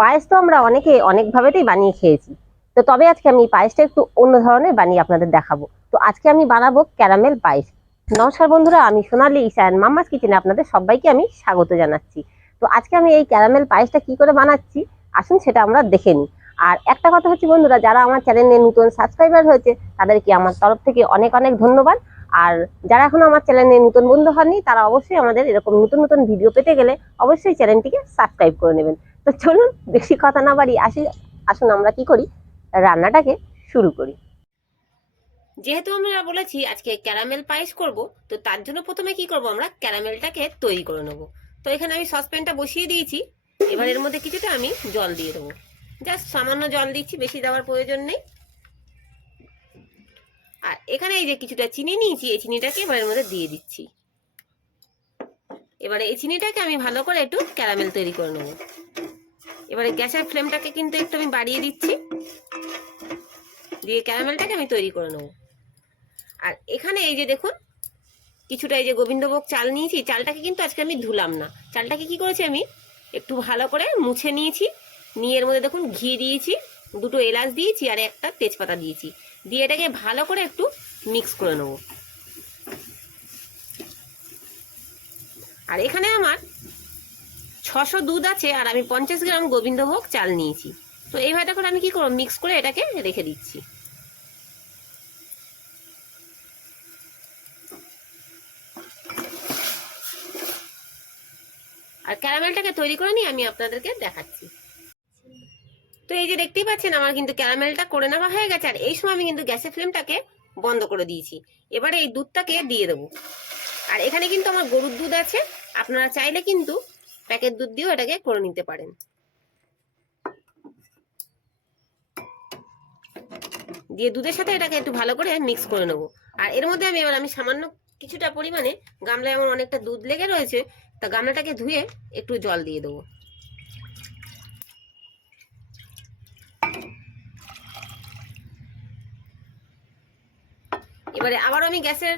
পায়েস তো আমরা অনেকে অনেকভাবেতেই বানিয়ে খেয়েছি। তো তবে আজকে আমি পায়েসটা একটু অন্য ধরনের বানিয়ে আপনাদের দেখাবো। তো আজকে আমি বানাবো ক্যারামেল পায়েস। নমস্কার বন্ধুরা, আমি সোনালি অ্যান্ড মাম্মাস কিচেনে আপনাদের সবাইকে আমি স্বাগত জানাচ্ছি। তো আজকে আমি এই ক্যারামেল পায়েসটা কি করে বানাচ্ছি, আসুন সেটা আমরা দেখে নিই। আর একটা কথা হচ্ছে বন্ধুরা, যারা আমার চ্যানেলে নতুন সাবস্ক্রাইবার হয়েছে, তাদেরকে আমার তরফ থেকে অনেক অনেক ধন্যবাদ। আর যারা এখনও আমার চ্যানেলে নতুন বন্ধু হননি, তারা অবশ্যই আমাদের এরকম নতুন নতুন ভিডিও পেতে গেলে অবশ্যই চ্যানেলটিকে সাবস্ক্রাইব করে নেবেন। তো চলুন, বেশি কথা না বাড়ি আসি। আসুন আমরা কি করি? রান্নাটাকে শুরু করি। যেহেতু আমরা বলেছি আজকে ক্যারামেল পায়েস করব, তো তার জন্য প্রথমে কি করব আমরা? ক্যারামেলটাকে তৈরি করে নেব। তো এখানে আমি সসপ্যানটা বসিয়ে দিয়েছি। এবার এর মধ্যে কিছুটা আমি জল দিয়ে দেবো। জাস্ট সামান্য জল দিচ্ছি, বেশি দেওয়ার প্রয়োজন নেই। আর এখানে এই যে কিছুটা চিনি নিয়েছি, এই চিনিটাকে এবার এর মধ্যে দিয়ে দিচ্ছি। এবারে এই চিনিটাকে আমি ভালো করে একটু ক্যারামেল তৈরি করে নেব। এবারে গ্যাসের ফ্লেমটাকে কিন্তু একটু আমি বাড়িয়ে দিচ্ছি। দিয়ে ক্যারামেলটাকে আমি তৈরি করে নেব। আর এখানে এই যে দেখুন, কিছুটা এই যে গোবিন্দভোগ চাল নিয়েছি চালটাকে কিন্তু আজকে আমি ধুলাম না। চালটাকে কি করেছি আমি, একটু ভালো করে মুছে নিয়েছি। নিয়ে এর মধ্যে দেখুন ঘি দিয়েছি, দুটো এলাচ দিয়েছি আর একটা তেজপাতা দিয়েছি। দিয়ে এটাকে ভালো করে একটু মিক্স করে নেব। আর এখানে আমার ছশো দুধ আছে, আর আমি পঞ্চাশ গ্রাম গোবিন্দভোগ চাল নিয়েছি। তো এইভাবে করে আমি কি করব? মিক্স করে এটাকে রেখে দিচ্ছি। আর ক্যারামেলটাকে তৈরি করে নিয়ে আমি আপনাদেরকে দেখাচ্ছি। তো এই যে দেখতেই পাচ্ছেন, আমার কিন্তু ক্যারামেলটা করে নেওয়া হয়ে গেছে, আর এই সময় আমি কিন্তু গ্যাসের ফ্লেমটাকে বন্ধ করে দিয়েছি। এবারে এই দুধটাকে দিয়ে দেবো। আর এখানে কিন্তু আমার গরুর দুধ আছে আপনারা চাইলে কিন্তু প্যাকেট দুধ দিয়েও এটাকে করে নিতে পারেন। দিয়ে দুধের সাথে এটাকে একটু ভালো করে মিক্স করে নেব। আর এর মধ্যে আমি এবার আমি সামান্য কিছুটা পরিমাণে গামলায় আমার অনেকটা দুধ লেগে রয়েছে, তা গামলাটাকে ধুয়ে একটু জল দিয়ে দেবো। এবারে আবার আমি গ্যাসের,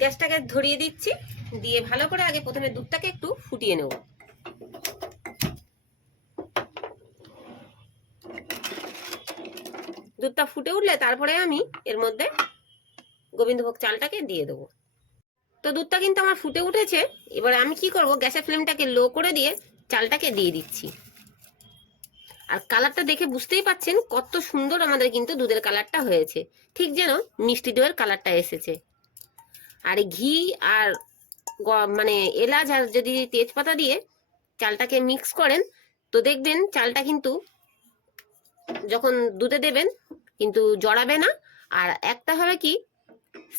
গ্যাসটাকে ধরিয়ে দিচ্ছি। দিয়ে ভালো করে আগে প্রথমে দুধটাকে একটু ফুটিয়ে নেব। দুধটা ফুটে উঠলে তারপরে আমি এর মধ্যে গোবিন্দভোগ চালটাকে দিয়ে দেবো। তো দুধটা কিন্তু আমার ফুটে উঠেছে, এবারে আমি কি করব, গ্যাসের ফ্লেমটাকে লো করে দিয়ে চালটাকে দিয়ে দিচ্ছি। আর কালারটা দেখে বুঝতেই পাচ্ছেন কত সুন্দর আমাদের কিন্তু দুধের কালারটা হয়েছে, ঠিক যেন মিষ্টি দইয়ের কালারটা এসেছে। আর ঘি আর মানে এলাচ আর যদি তেজপাতা দিয়ে চালটাকে মিক্স করেন, তো দেখবেন চালটা কিন্তু যখন দুধে দেবেন, কিন্তু জড়াবে না। আর একটা হবে কি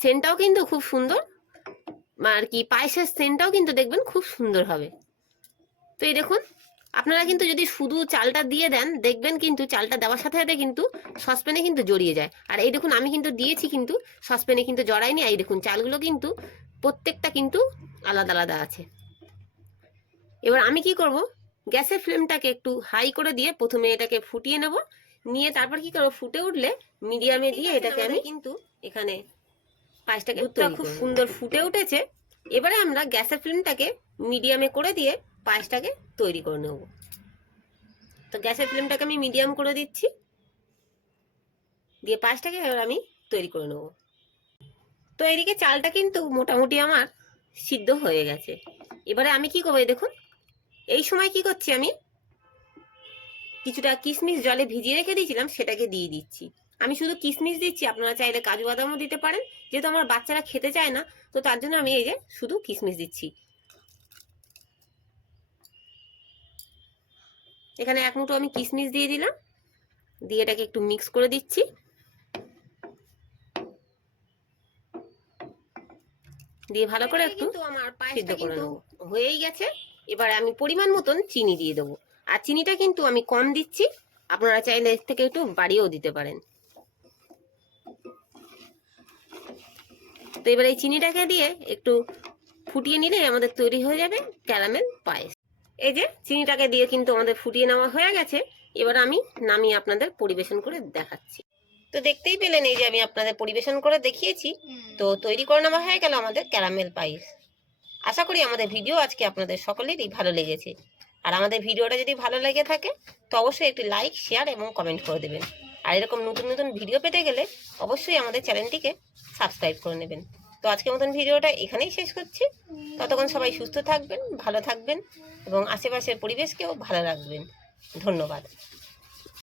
সেন্টটাও কিন্তু খুব সুন্দর, আর কি পায়েসের সেন্টটাও কিন্তু দেখবেন খুব সুন্দর হবে। তো এই দেখুন আপনারা কিন্তু যদি শুধু চালটা দিয়ে দেন দেখবেন কিন্তু চালটা দেওয়ার সাথে সাথে কিন্তু সসপ্যানে কিন্তু জড়িয়ে যায়। আর এই দেখুন আমি কিন্তু দিয়েছি কিন্তু সসপ্যানে কিন্তু জড়াইনি আর এই দেখুন চালগুলো কিন্তু প্রত্যেকটা কিন্তু আলাদা আলাদা আছে। এবার আমি কি করব? গ্যাসের ফ্লেমটাকে একটু হাই করে দিয়ে প্রথমে এটাকে ফুটিয়ে নেব। নিয়ে তারপর কি করব? ফুটে উঠলে মিডিয়ামে দিয়ে এটাকে আমি কিন্তু এখানে পায়েসটাকে খুব সুন্দর ফুটে উঠেছে। এবারে আমরা গ্যাসের ফ্লেমটাকে মিডিয়ামে করে দিয়ে পায়েসটাকে তৈরি করে নেব। তো গ্যাসের ফ্লেমটাকে আমি মিডিয়াম করে দিচ্ছি। দিয়ে পায়েসটাকে এবার আমি তৈরি করে নেব। তো এদিকে চালটা কিন্তু মোটামুটি আমার সিদ্ধ হয়ে গেছে। এবারে আমি কি করব দেখুন, এই সময় কি করছি আমি? কিছুটা কিশমিশ জলে ভিজিয়ে রেখে দিয়েছিলাম, সেটাকে দিয়ে দিচ্ছি। আমি শুধু কিশমিশ দিচ্ছি, আপনারা চাইলে কাজু বাদামও দিতে পারেন। যেহেতু আমার বাচ্চারা খেতে চায় না, তো তার জন্য আমি এই যে শুধু কিশমিশ দিচ্ছি। এখানে এক মুঠো আমি কিশমিশ দিয়ে দিলাম। দিয়ে এটাকে একটু মিক্স করে দিচ্ছি। দিয়ে ভালো করে একটু আমার সিদ্ধ করে নেব। হয়েই গেছে। এবার আমি পরিমাণ মতন চিনি দিয়ে দেবো। আর চিনিটা কিন্তু আমি কম দিচ্ছি। আপনারা চাইলে এর থেকে একটু বাড়িয়েও দিতে পারেন। তো এবার এই চিনিটাকে দিয়ে একটু ফুটিয়ে নিলে আমাদের তৈরি হয়ে যাবে ক্যারামেল পায়েস। এই যে চিনিটাকে দিয়ে কিন্তু আমাদের ফুটিয়ে নেওয়া হয়ে গেছে। এবার আমি নামিয়ে আপনাদের পরিবেশন করে দেখাচ্ছি। তো দেখতেই পেলেন এই যে আমি আপনাদের পরিবেশন করে দেখিয়েছি। তো তৈরি করে নেওয়া হয়ে গেল আমাদের ক্যারামেল পায়েস। আশা করি আমাদের ভিডিও আজকে আপনাদের সকলেরই ভালো লেগেছে। আর আমাদের ভিডিওটা যদি ভালো লেগে থাকে তো অবশ্যই একটি লাইক শেয়ার এবং কমেন্ট করে দেবেন। আর এরকম নতুন নতুন ভিডিও পেতে গেলে অবশ্যই আমাদের চ্যানেলটিকে সাবস্ক্রাইব করে নেবেন। তো আজকের মতন ভিডিওটা এখানেই শেষ করছি। ততক্ষণ সবাই সুস্থ থাকবেন, ভালো থাকবেন এবং আশেপাশের পরিবেশকেও ভালো রাখবেন। ধন্যবাদ।